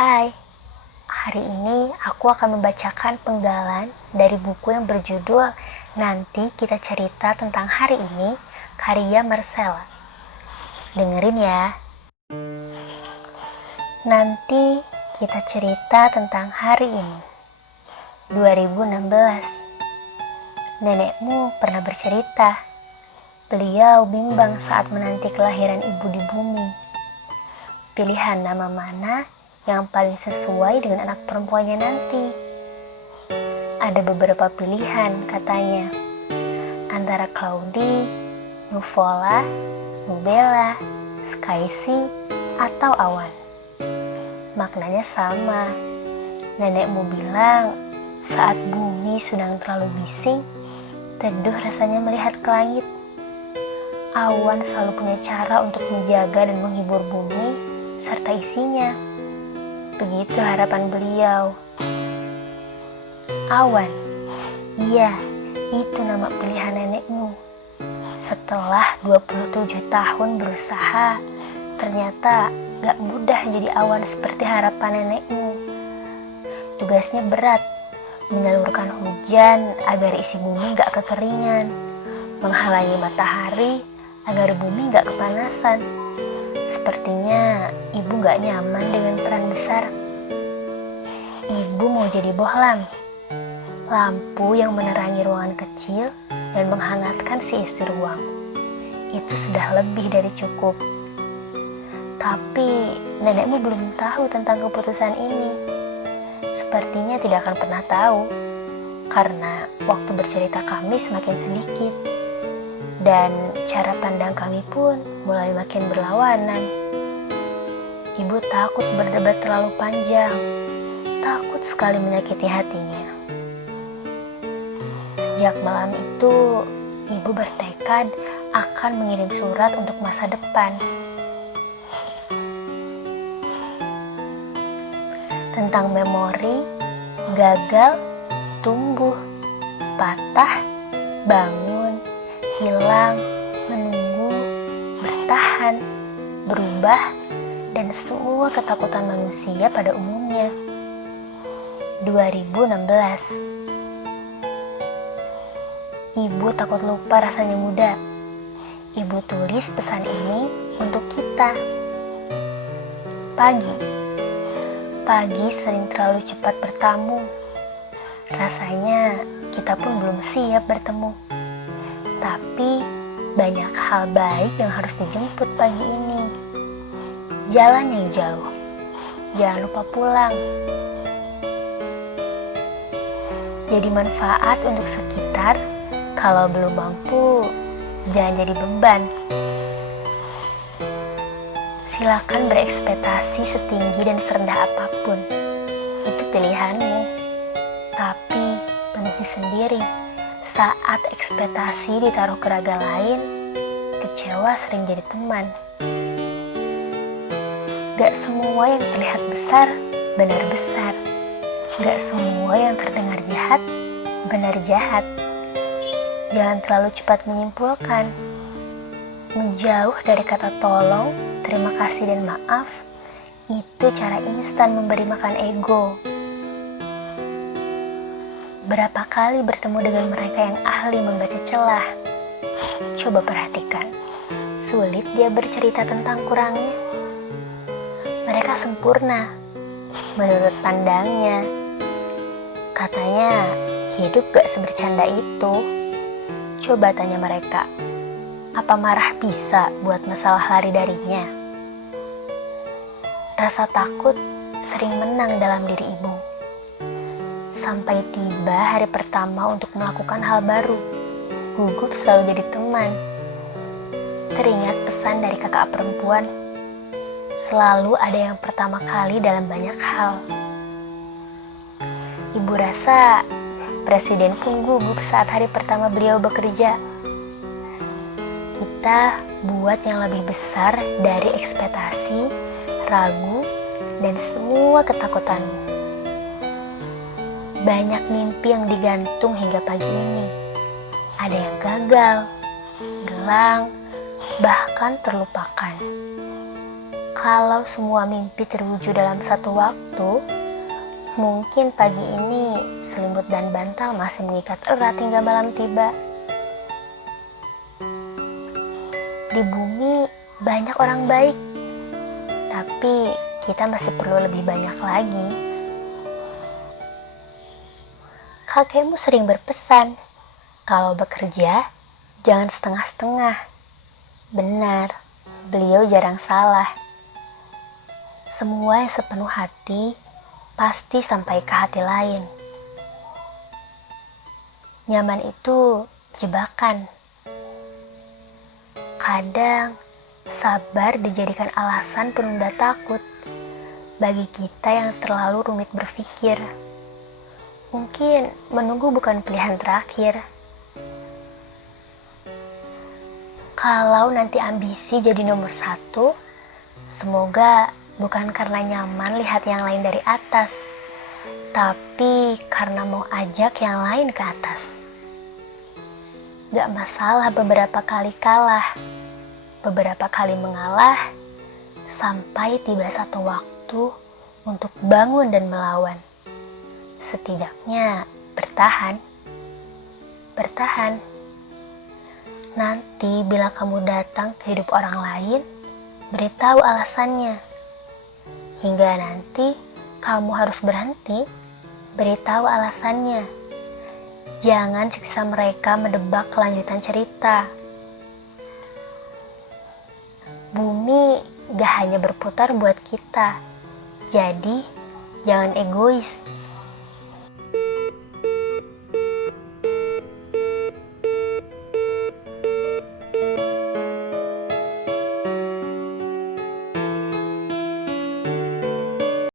Hai, hari ini aku akan membacakan penggalan dari buku yang berjudul Nanti Kita Cerita Tentang Hari Ini, karya Marcella. Dengerin ya. Nanti kita cerita tentang hari ini. 2016. Nenekmu pernah bercerita. Beliau bimbang saat menanti kelahiran ibu di bumi. Pilihan nama mana yang paling sesuai dengan anak perempuannya nanti? Ada beberapa pilihan katanya, antara Claudie, Nuvola, Nubella, Skysi, atau Awan. Maknanya sama. Nenekmu bilang saat bumi sedang terlalu bising, teduh rasanya melihat ke langit. Awan selalu punya cara untuk menjaga dan menghibur bumi serta isinya. Begitu harapan beliau. Awan, iya, itu nama pilihan nenekmu. Setelah 27 tahun berusaha, ternyata gak mudah jadi awan seperti harapan nenekmu. Tugasnya berat, menyalurkan hujan agar isi bumi gak kekeringan, menghalangi matahari agar bumi gak kepanasan. Sepertinya ibu gak nyaman dengan peran besar. Ibu mau jadi bohlam, lampu yang menerangi ruangan kecil dan menghangatkan si isi ruang. Itu sudah lebih dari cukup. Tapi nenekmu belum tahu tentang keputusan ini. Sepertinya tidak akan pernah tahu, karena waktu bercerita kami semakin sedikit. Dan cara pandang kami pun mulai makin berlawanan. Ibu takut berdebat terlalu panjang, takut sekali menyakiti hatinya. Sejak malam itu, ibu bertekad akan mengirim surat untuk masa depan. Tentang memori, gagal, tumbuh, patah, bangun, hilang, menunggu, bertahan, berubah, dan semua ketakutan manusia pada umumnya. 2016. Ibu takut lupa rasanya muda. Ibu tulis pesan ini untuk kita. Pagi sering terlalu cepat bertamu. Rasanya kita pun belum siap bertemu. Tapi banyak hal baik yang harus dijemput pagi ini. Jalan yang jauh, jangan lupa pulang. Jadi manfaat untuk sekitar, kalau belum mampu, jangan jadi beban. Silakan berekspektasi setinggi dan serendah apapun. Itu pilihanmu. Tapi penuhi sendiri. Saat ekspektasi ditaruh ke raga lain, kecewa sering jadi teman. Gak semua yang terlihat besar, benar besar. Gak semua yang terdengar jahat, benar jahat. Jangan terlalu cepat menyimpulkan. Menjauh dari kata tolong, terima kasih dan maaf, itu cara instan memberi makan ego. Berapa kali bertemu dengan mereka yang ahli membaca celah? Coba perhatikan, sulit dia bercerita tentang kurangnya. Mereka sempurna, menurut pandangnya. Katanya, hidup gak sebercanda itu. Coba tanya mereka, apa marah bisa buat masalah lari darinya? Rasa takut sering menang dalam diri ibu. Sampai tiba hari pertama untuk melakukan hal baru, gugup selalu jadi teman. Teringat pesan dari kakak perempuan, selalu ada yang pertama kali dalam banyak hal. Ibu rasa presiden pun gugup saat hari pertama beliau bekerja. Kita buat yang lebih besar dari ekspektasi, ragu, dan semua ketakutanmu. Banyak mimpi yang digantung hingga pagi ini. Ada yang gagal, hilang, bahkan terlupakan. Kalau semua mimpi terwujud dalam satu waktu, mungkin pagi ini selimut dan bantal masih mengikat erat hingga malam tiba. Di bumi banyak orang baik, tapi kita masih perlu lebih banyak lagi. Kakekmu sering berpesan, kalau bekerja jangan setengah-setengah. Benar, beliau jarang salah. Semua yang sepenuh hati pasti sampai ke hati lain. Nyaman itu jebakan. Kadang sabar dijadikan alasan penunda takut bagi kita yang terlalu rumit berpikir. Mungkin menunggu bukan pilihan terakhir. Kalau nanti ambisi jadi nomor satu, semoga bukan karena nyaman lihat yang lain dari atas, tapi karena mau ajak yang lain ke atas. Gak masalah beberapa kali kalah, beberapa kali mengalah, sampai tiba satu waktu untuk bangun dan melawan. Setidaknya bertahan. Bertahan. Nanti bila kamu datang ke hidup orang lain, beritahu alasannya. Hingga nanti kamu harus berhenti, beritahu alasannya. Jangan siksa mereka menebak kelanjutan cerita. Bumi gak hanya berputar buat kita, jadi jangan egois.